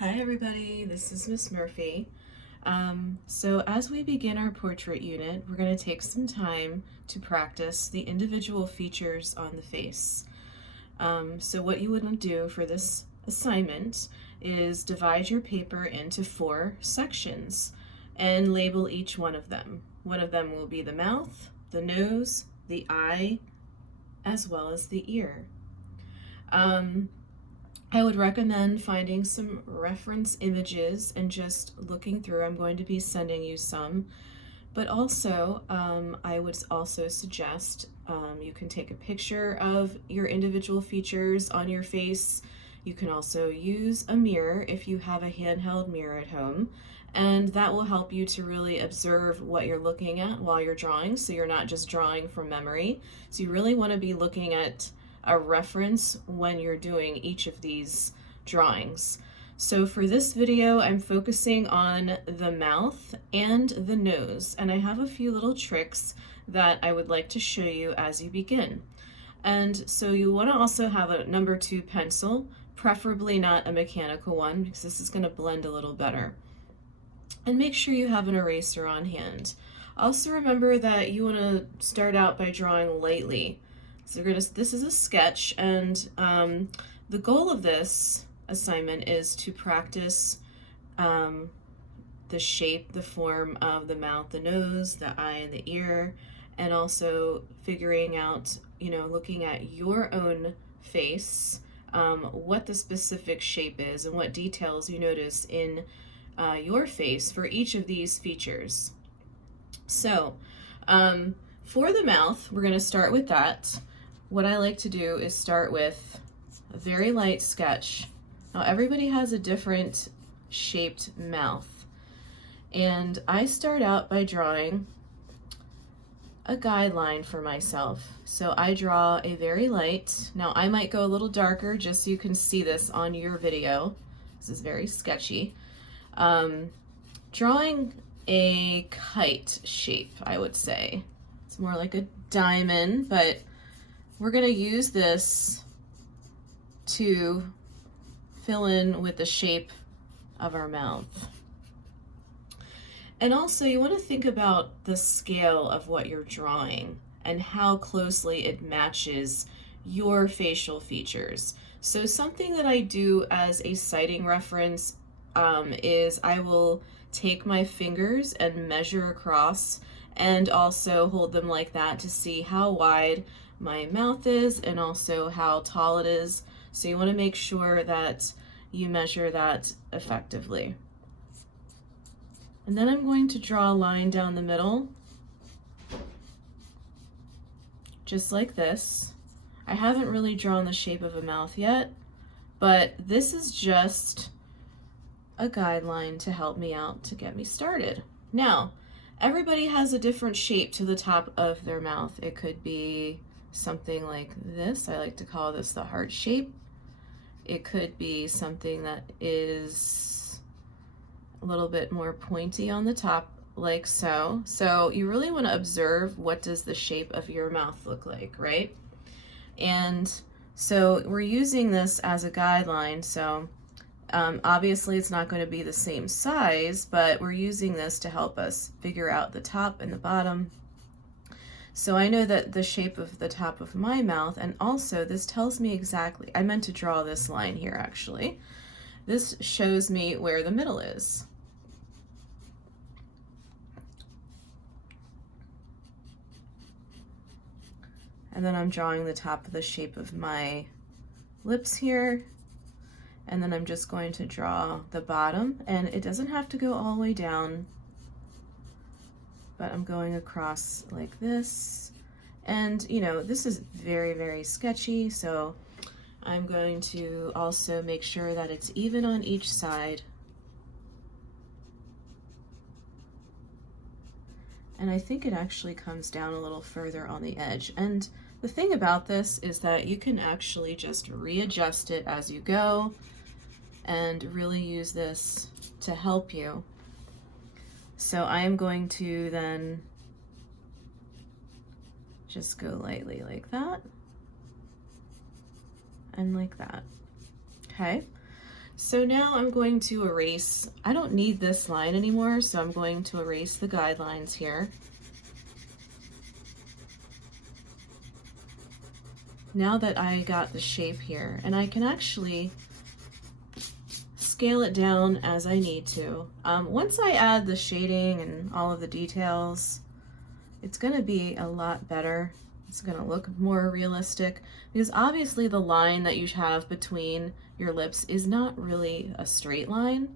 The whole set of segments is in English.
Hi everybody, this is Miss Murphy. So as we begin our portrait unit, we're going to take some time to practice the individual features on the face. So what you would do for this assignment is divide your paper into 4 sections and label each one of them. One of them will be the mouth, the nose, the eye, as well as the ear. I would recommend finding some reference images and just looking through. I'm going to be sending you some, but also I would also suggest you can take a picture of your individual features on your face. You can also use a mirror if you have a handheld mirror at home, and that will help you to really observe what you're looking at while you're drawing, so you're not just drawing from memory. So you really want to be looking at a reference when you're doing each of these drawings. So for this video, I'm focusing on the mouth and the nose, and I have a few little tricks that I would like to show you as you begin. And so you want to also have a number 2 pencil, preferably not a mechanical one, because this is going to blend a little better. And make sure you have an eraser on hand. Also remember that you want to start out by drawing lightly. So this is a sketch, and the goal of this assignment is to practice the shape, the form of the mouth, the nose, the eye, and the ear, and also figuring out, looking at your own face, what the specific shape is and what details you notice in your face for each of these features. So for the mouth, we're going to start with that. What I like to do is start with a very light sketch. Now everybody has a different shaped mouth, and I start out by drawing a guideline for myself. So I draw a very light, now I might go a little darker just so you can see this on your video. This is very sketchy. Drawing a kite shape, I would say. It's more like a diamond, but we're going to use this to fill in with the shape of our mouth. And also you want to think about the scale of what you're drawing and how closely it matches your facial features. So something that I do as a sighting reference is I will take my fingers and measure across and also hold them like that to see how wide my mouth is and also how tall it is. So you want to make sure that you measure that effectively. And then I'm going to draw a line down the middle, just like this. I haven't really drawn the shape of a mouth yet, but this is just a guideline to help me out to get me started. Now, everybody has a different shape to the top of their mouth. It could be something like this. I like to call this the heart shape. It could be something that is a little bit more pointy on the top, like so. So you really want to observe, what does the shape of your mouth look like, right? And so we're using this as a guideline. So obviously it's not going to be the same size, but we're using this to help us figure out the top and the bottom. So I know that the shape of the top of my mouth, and also this tells me exactly, I meant to draw this line here actually. This shows me where the middle is. And then I'm drawing the top of the shape of my lips here. And then I'm just going to draw the bottom, and it doesn't have to go all the way down, but I'm going across like this. And this is very, very sketchy, so I'm going to also make sure that it's even on each side. And I think it actually comes down a little further on the edge. And the thing about this is that you can actually just readjust it as you go and really use this to help you. So I am going to then just go lightly like that and like that. Okay, So now I'm going to erase, I don't need this line anymore, so I'm going to erase the guidelines here. Now that I got the shape here, and I can actually scale it down as I need to. Once I add the shading and all of the details, it's going to be a lot better. It's going to look more realistic because obviously the line that you have between your lips is not really a straight line.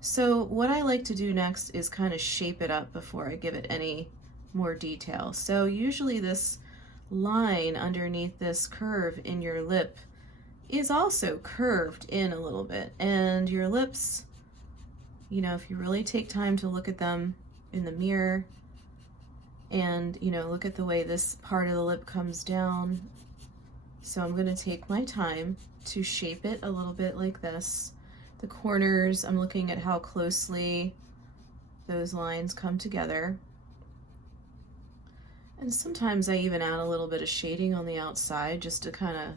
So what I like to do next is kind of shape it up before I give it any more detail. So usually this line underneath this curve in your lip is also curved in a little bit, and your lips, you know, if you really take time to look at them in the mirror and, you know, look at the way this part of the lip comes down. So I'm going to take my time to shape it a little bit like this. The corners, I'm looking at how closely those lines come together. And sometimes I even add a little bit of shading on the outside just to kind of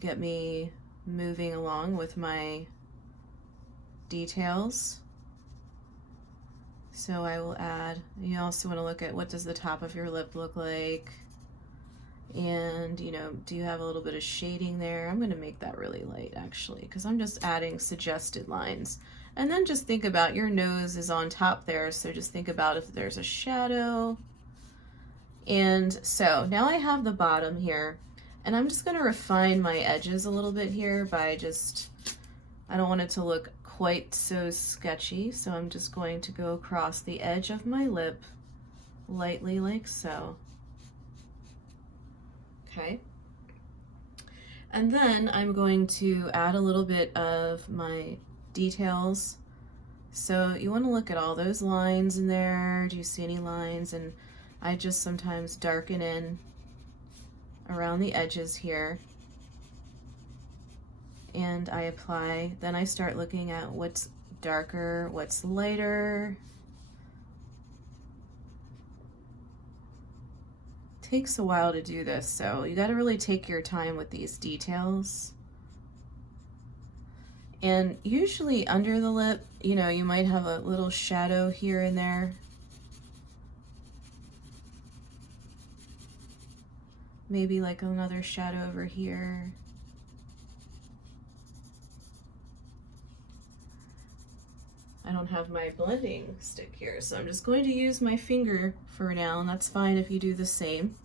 get me moving along with my details. So I will add, you also want to look at what does the top of your lip look like, and you know, do you have a little bit of shading there? I'm going to make that really light actually, because I'm just adding suggested lines. And then just think about your nose is on top there, so just think about if there's a shadow. And so now I have the bottom here, and I'm just going to refine my edges a little bit here by just, I don't want it to look quite so sketchy, so I'm just going to go across the edge of my lip lightly like so. Okay. And then I'm going to add a little bit of my details. So you want to look at all those lines in there. Do you see any lines? And I just sometimes darken in around the edges here. And I apply, then I start looking at what's darker, what's lighter. Takes a while to do this, so you got to really take your time with these details. And usually under the lip, you know, you might have a little shadow here and there. Maybe like another shadow over here. I don't have my blending stick here, so I'm just going to use my finger for now, and that's fine if you do the same.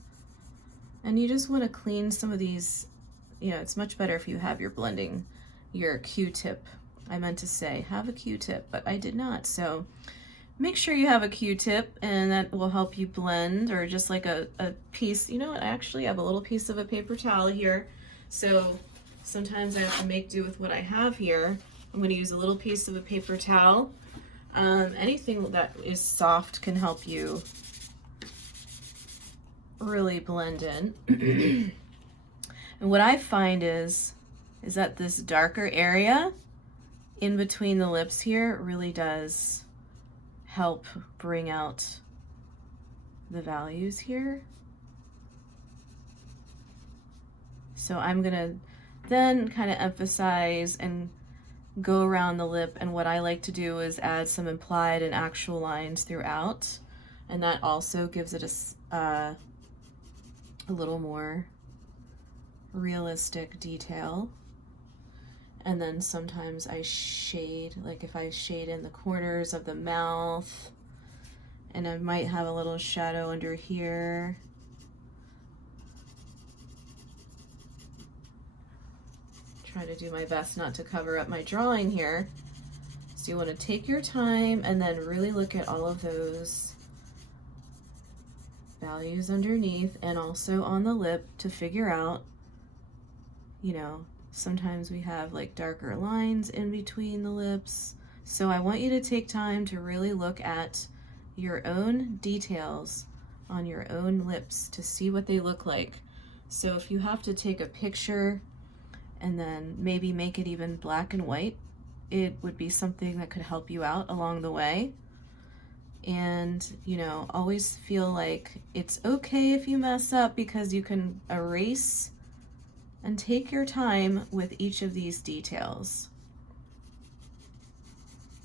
And you just want to clean some of these, you know, it's much better if you have your blending, your Q-tip. I meant to say have a Q-tip, but I did not. So make sure you have a Q-tip, and that will help you blend, or just like a piece. You know what, I actually have a little piece of a paper towel here, so sometimes I have to make do with what I have here. I'm going to use a little piece of a paper towel. Anything that is soft can help you really blend in. And what I find is that this darker area in between the lips here really does help bring out the values here. So I'm going to then kind of emphasize and go around the lip, and what I like to do is add some implied and actual lines throughout, and that also gives it a little more realistic detail. And then sometimes I shade, like if I shade in the corners of the mouth, and I might have a little shadow under here. Try to do my best not to cover up my drawing here. So you want to take your time and then really look at all of those values underneath and also on the lip to figure out, you know, sometimes we have like darker lines in between the lips. So I want you to take time to really look at your own details on your own lips to see what they look like. So if you have to take a picture and then maybe make it even black and white, it would be something that could help you out along the way. And, you know, always feel like it's okay if you mess up, because you can erase and take your time with each of these details.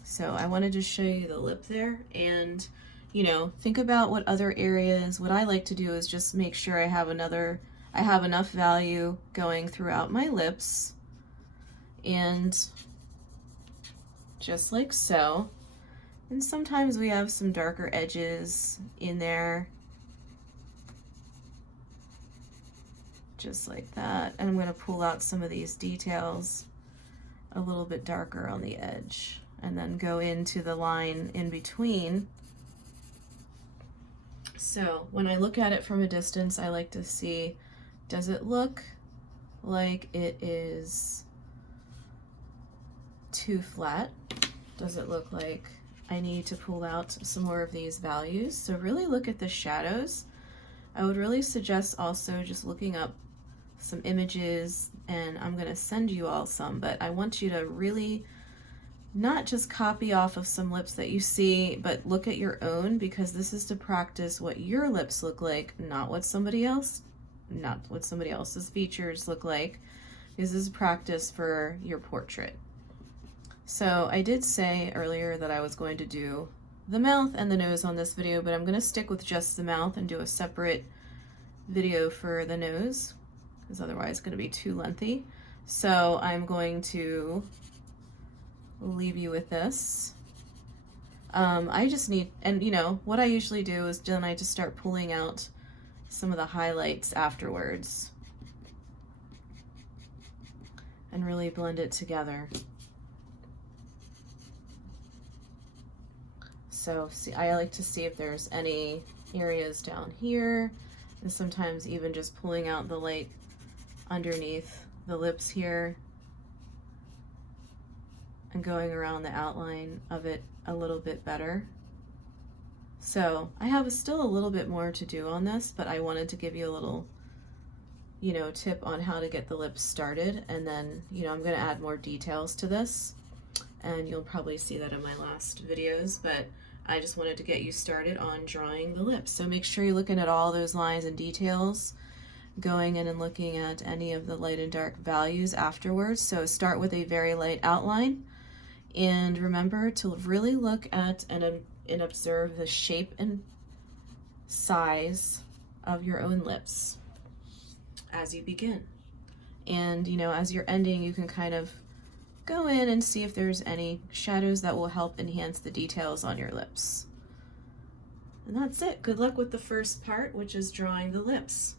So I wanted to show you the lip there, and you know, think about what other areas. What I like to do is just make sure I have enough value going throughout my lips, and just like so. And sometimes we have some darker edges in there, just like that. And I'm going to pull out some of these details a little bit darker on the edge, and then go into the line in between. So when I look at it from a distance, I like to see, does it look like it is too flat? Does it look like I need to pull out some more of these values? So really look at the shadows. I would really suggest also just looking up some images, and I'm going to send you all some, but I want you to really not just copy off of some lips that you see, but look at your own, because this is to practice what your lips look like, not what somebody else's features look like, because this is practice for your portrait. So I did say earlier that I was going to do the mouth and the nose on this video, but I'm going to stick with just the mouth and do a separate video for the nose, because otherwise it's going to be too lengthy. So I'm going to leave you with this. I just need, and you know, what I usually do is then I just start pulling out some of the highlights afterwards and really blend it together. So see, I like to see if there's any areas down here, and sometimes even just pulling out the light underneath the lips here and going around the outline of it a little bit better. So I have still a little bit more to do on this, but I wanted to give you a little, you know, tip on how to get the lips started, and then, you know, I'm going to add more details to this, and you'll probably see that in my last videos, but I just wanted to get you started on drawing the lips. So make sure you're looking at all those lines and details, going in and looking at any of the light and dark values afterwards. So start with a very light outline, and remember to really look at and observe the shape and size of your own lips as you begin. And you know, as you're ending, you can kind of go in and see if there's any shadows that will help enhance the details on your lips. And that's it. Good luck with the first part, which is drawing the lips.